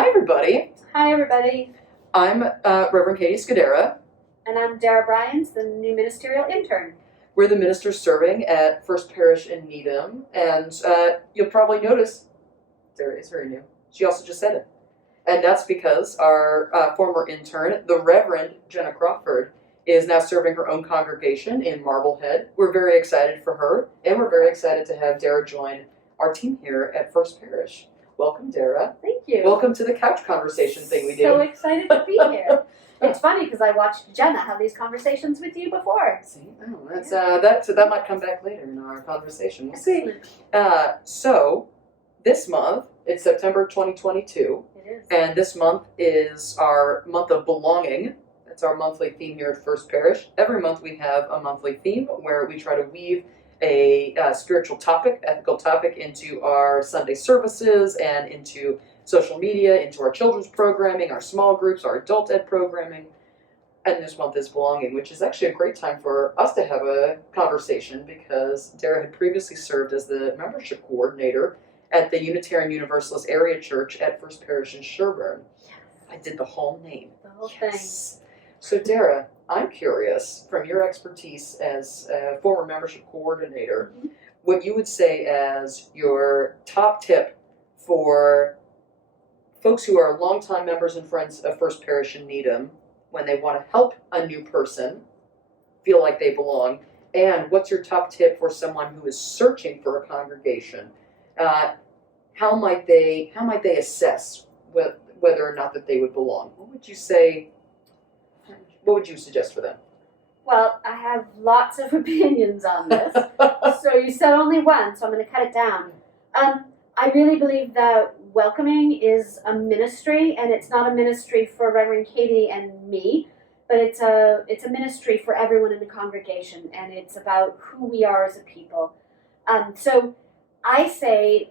Hi, everybody. Hi, everybody. I'm Reverend Catie Darrah. And I'm Darrah Bryans, the new ministerial intern. We're the ministers serving at First Parish in Needham, and you'll probably notice Darrah is very new. She also just said it. And that's because our former intern, the Reverend Jenna Crawford, is now serving her own congregation in Marblehead. We're very excited for her, and we're very excited to have Darrah join our team here at First Parish. Welcome, Darrah. Thank you. Welcome to the couch conversation thing we do. So excited to be here. It's funny because I watched Jenna have these conversations with you before. See, that might come back later in our conversation. We'll see. So this month, it's September 2022. It is. And this month is our month of belonging. That's our monthly theme here at First Parish. Every month we have a monthly theme where we try to weave a spiritual topic, ethical topic, into our Sunday services and into social media, into our children's programming, our small groups, our adult ed programming. And this month is belonging, which is actually a great time for us to have a conversation because Darrah had previously served as the membership coordinator at the Unitarian Universalist area church at First Parish in Sherburne. Yes. I did the whole name. The whole thing. So Darrah, I'm curious, from your expertise as a former membership coordinator, what you would say as your top tip for folks who are longtime members and friends of First Parish in Needham when they want to help a new person feel like they belong, and what's your top tip for someone who is searching for a congregation? How might they assess whether or not that they would belong? What would you say? What would you suggest for them? Well, I have lots of opinions on this. So you said only one, so I'm going to cut it down. I really believe that welcoming is a ministry, and it's not a ministry for Reverend Catie and me, but it's a ministry for everyone in the congregation, and it's about who we are as a people. So I say,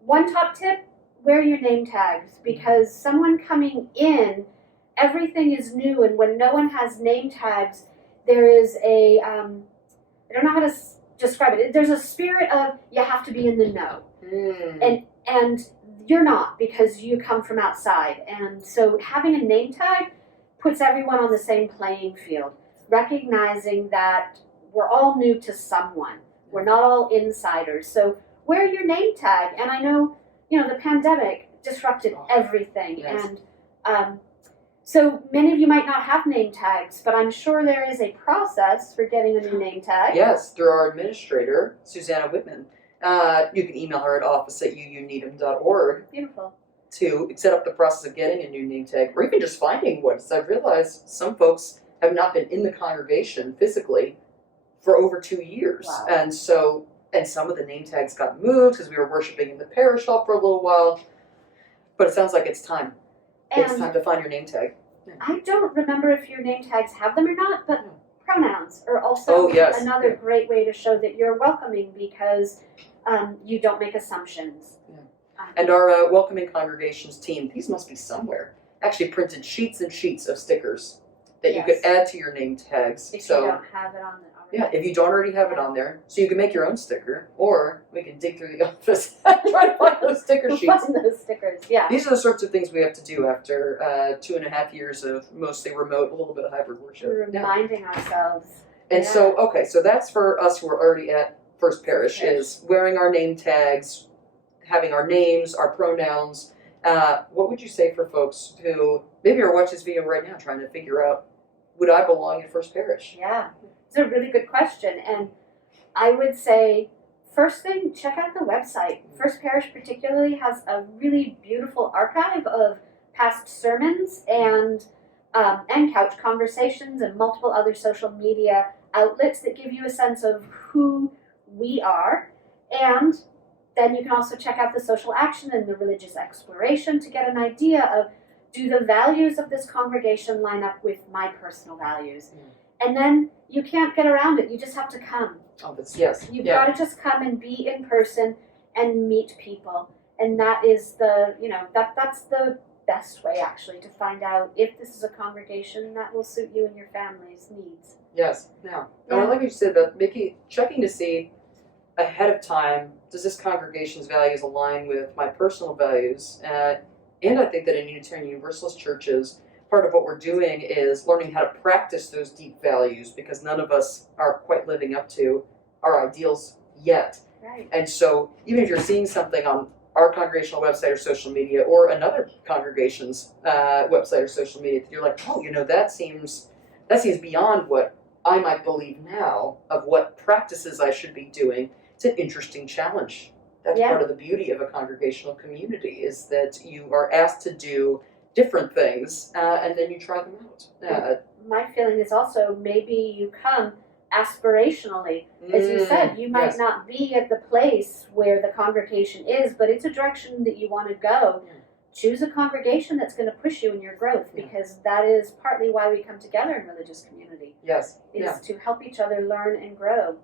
one top tip, wear your name tags, because someone coming in, everything is new, and when no one has name tags, there is a, I don't know how to describe it, there's a spirit of, you have to be in the know. And you're not, because you come from outside. And so having a name tag puts everyone on the same playing field, recognizing that we're all new to someone. We're not all insiders. So wear your name tag. And I know, the pandemic disrupted everything. Yes. And so many of you might not have name tags, but I'm sure there is a process for getting a new name tag. Yes, through our administrator, Susanna Whitman. You can email her at office@uuneedham.org. Beautiful. To set up the process of getting a new name tag, or even just finding one. So I've realized some folks have not been in the congregation physically for over 2 years. Wow. And some of the name tags got moved because we were worshiping in the parish hall for a little while. But it sounds like it's time. It's time to find your name tag. Yeah. I don't remember if your name tags have them or not, but pronouns are also another great way to show that you're welcoming, because you don't make assumptions. Yeah. And our welcoming congregations team, these must be somewhere, actually printed sheets and sheets of stickers that you could add to your name tags. If you don't have it on there. Yeah, if you don't already have it on there, so you can make your own sticker, or we can dig through the office and try to find those sticker sheets. Find those stickers, yeah. These are the sorts of things we have to do after 2.5 years of mostly remote, a little bit of hybrid worship. We're reminding ourselves. And so that's for us who are already at First Parish, is wearing our name tags, having our names, our pronouns. What would you say for folks who maybe are watching this video right now trying to figure out, would I belong at First Parish? Yeah. It's a really good question, and I would say, first thing, check out the website. First Parish particularly has a really beautiful archive of past sermons and couch conversations and multiple other social media outlets that give you a sense of who we are. And then you can also check out the social action and the religious exploration to get an idea of, do the values of this congregation line up with my personal values? And then you can't get around it. You just have to come. You've got to just come and be in person and meet people. And that is that's the best way, actually, to find out if this is a congregation that will suit you and your family's needs. Yes. Now, and I like what you said about checking to see ahead of time, does this congregation's values align with my personal values? And I think that in Unitarian Universalist churches, part of what we're doing is learning how to practice those deep values, because none of us are quite living up to our ideals yet. Right. And so even if you're seeing something on our congregational website or social media, or another congregation's website or social media, you're like, oh, that seems beyond what I might believe now of what practices I should be doing. It's an interesting challenge. That's part of the beauty of a congregational community, is that you are asked to do different things, and then you try them out. My feeling is also maybe you come aspirationally. As you said, you might not be at the place where the congregation is, but it's a direction that you want to go. Yeah. Choose a congregation that's going to push you in your growth, because that is partly why we come together in religious community. Yes. Is to help each other learn and grow.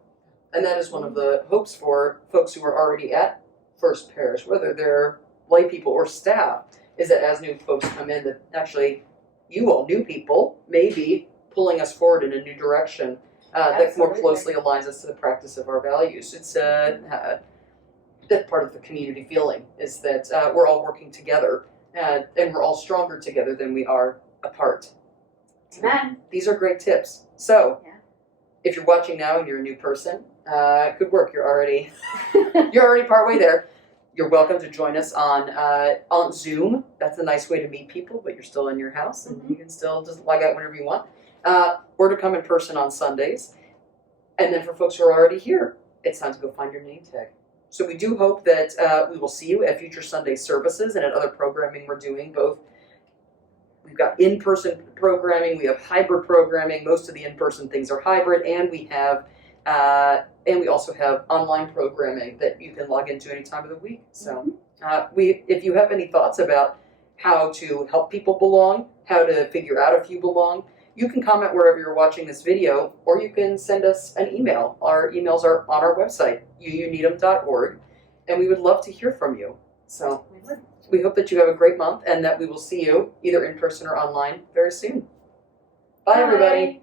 And that is one of the hopes for folks who are already at First Parish, whether they're lay people or staff, is that as new folks come in, that actually you all, new people, may be pulling us forward in a new direction that more closely aligns us to the practice of our values. It's that part of the community feeling, is that we're all working together, and we're all stronger together than we are apart. Amen. These are great tips. So, if you're watching now and you're a new person, good work. You're already partway there. You're welcome to join us on Zoom. That's a nice way to meet people, but you're still in your house, and you can still just log out whenever you want. Or to come in person on Sundays. And then for folks who are already here, it's time to go find your name tag. So we do hope that we will see you at future Sunday services and at other programming we're doing. Both, we've got in-person programming, we have hybrid programming. Most of the in-person things are hybrid, and we also have online programming that you can log into any time of the week. So if you have any thoughts about how to help people belong, how to figure out if you belong, you can comment wherever you're watching this video, or you can send us an email. Our emails are on our website, uuneedham.org, and we would love to hear from you. So we hope that you have a great month, and that we will see you either in person or online very soon. Bye. Everybody.